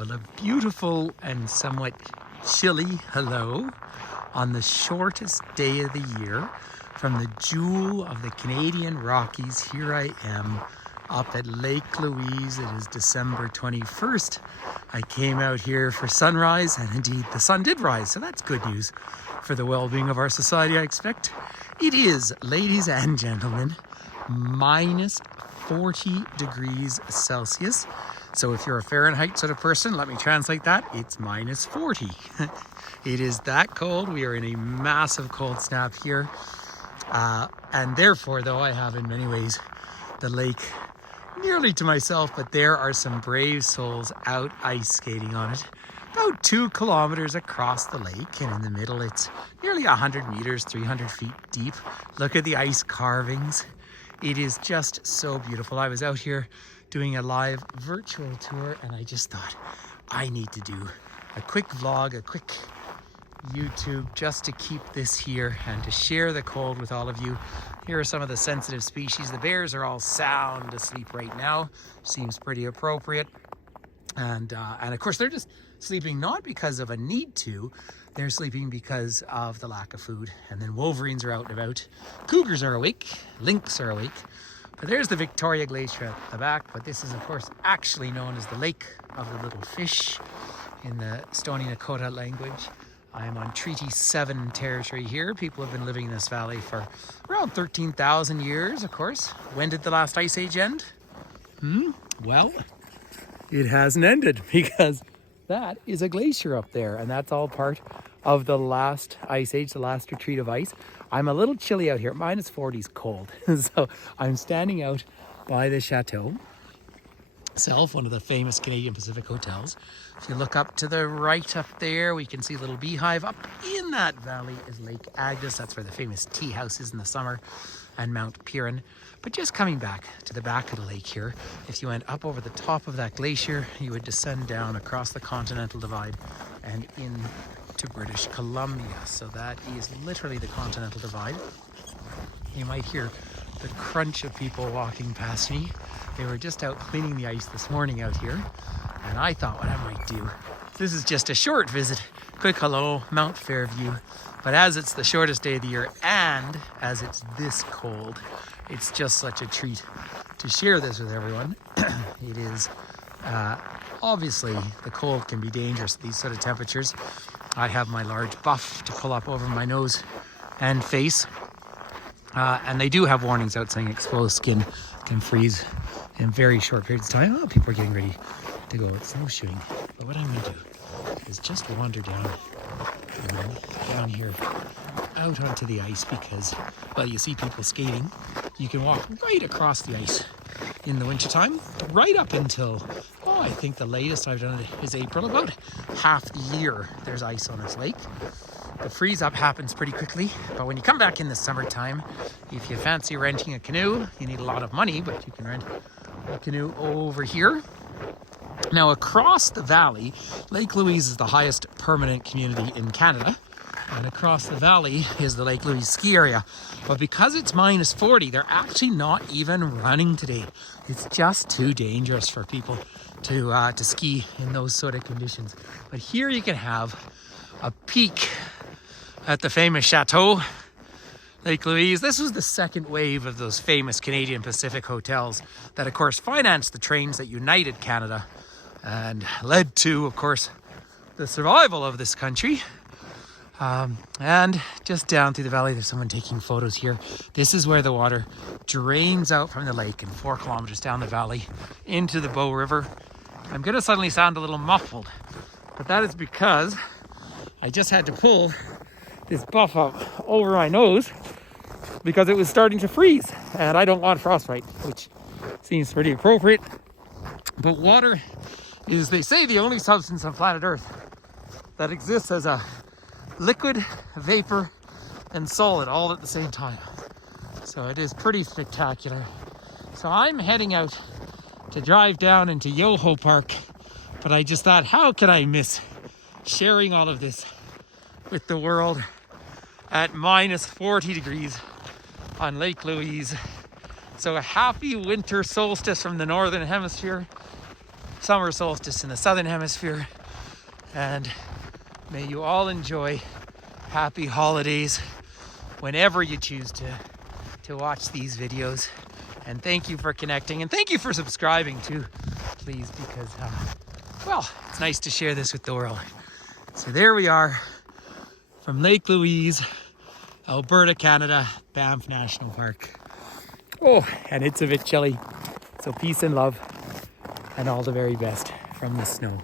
Well, a beautiful and somewhat chilly hello on the shortest day of the year from the jewel of the Canadian Rockies. Here I am up at Lake Louise. It is December 21st. I came out here for sunrise, and indeed the sun did rise, so that's good news for the well-being of our society, I expect. It is, ladies and gentlemen, minus 40 degrees Celsius. So if you're a Fahrenheit sort of person, let me translate that. It's minus 40. It is that cold. We are in a massive cold snap here. And therefore, though, I have in many ways the lake nearly to myself, but there are some brave souls out ice skating on it. About 2 kilometers across the lake, and in the middle it's nearly 100 meters, 300 feet deep. Look at the ice carvings. It is just so beautiful. I was out here doing a live virtual tour, and I just thought I need to do a quick vlog, a quick YouTube, just to keep this here and to share the cold with all of you. Here are some of the sensitive species. The bears are all sound asleep right now. Seems pretty appropriate. And of course, they're just sleeping not because of a need to, they're sleeping because of the lack of food. And then wolverines are out and about. Cougars are awake, lynx are awake. But there's the Victoria Glacier at the back, but this is of course actually known as the Lake of the Little Fish in the Stoney Nakoda language. I am on Treaty 7 territory here. People have been living in this valley for around 13,000 years, of course. When did the last ice age end? Well, it hasn't ended, because that is a glacier up there, and that's all part of the last ice age, the last retreat of ice. I'm a little chilly out here. Minus 40 is cold. So I'm standing out by the chateau itself, one of the famous Canadian Pacific hotels. If you look up to the right up there, we can see a little beehive. Up in that valley is Lake Agnes. That's where the famous tea house is in the summer, and Mount Piran. But just coming back to the back of the lake here, if you went up over the top of that glacier, you would descend down across the Continental Divide and into British Columbia. So that is literally the Continental Divide. You might hear the crunch of people walking past me. They were just out cleaning the ice this morning out here, and I thought what I might do. This is just a short visit, quick hello, Mount Fairview. But as it's the shortest day of the year, and as it's this cold, it's just such a treat to share this with everyone. It is, obviously, the cold can be dangerous at these sort of temperatures. I have my large buff to pull up over my nose and face. And they do have warnings out saying exposed skin can freeze in very short periods of time. Oh, people are getting ready to go snowshoeing. But what I'm going to do is just wander down here out onto the ice, because, well, you see people skating. You can walk right across the ice in the wintertime, right up until, I think the latest I've done it is April. About half the year there's ice on this lake. The freeze up happens pretty quickly, but when you come back in the summertime, if you fancy renting a canoe, you need a lot of money, but you can rent a canoe over here. Now, across the valley, Lake Louise is the highest permanent community in Canada, and across the valley is the Lake Louise ski area. But because it's minus 40, they're actually not even running today. It's just too dangerous for people to ski in those sort of conditions. But here you can have a peek at the famous chateau, Lake Louise. This was the second wave of those famous Canadian Pacific hotels that, of course, financed the trains that united Canada and led to, of course, the survival of this country. And just down through the valley, there's someone taking photos here. This is where the water drains out from the lake and 4 kilometers down the valley into the Bow River. I'm going to suddenly sound a little muffled, but that is because I just had to pull this buff up over my nose because it was starting to freeze, and I don't want frostbite, which seems pretty appropriate. But water is, they say, the only substance on planet Earth that exists as a liquid, vapor, and solid all at the same time. So it is pretty spectacular. So I'm heading out to drive down into Yoho Park, but I just thought, how can I miss sharing all of this with the world at minus 40 degrees on Lake Louise. So a happy winter solstice from the northern hemisphere. summer solstice in the southern hemisphere. And may you all enjoy happy holidays whenever you choose to watch these videos. And thank you for connecting, and thank you for subscribing too, please, because well, it's nice to share this with the world. So there we are from Lake Louise, Alberta, Canada, Banff National Park. Oh, and it's a bit chilly, so peace and love and all the very best from the snow.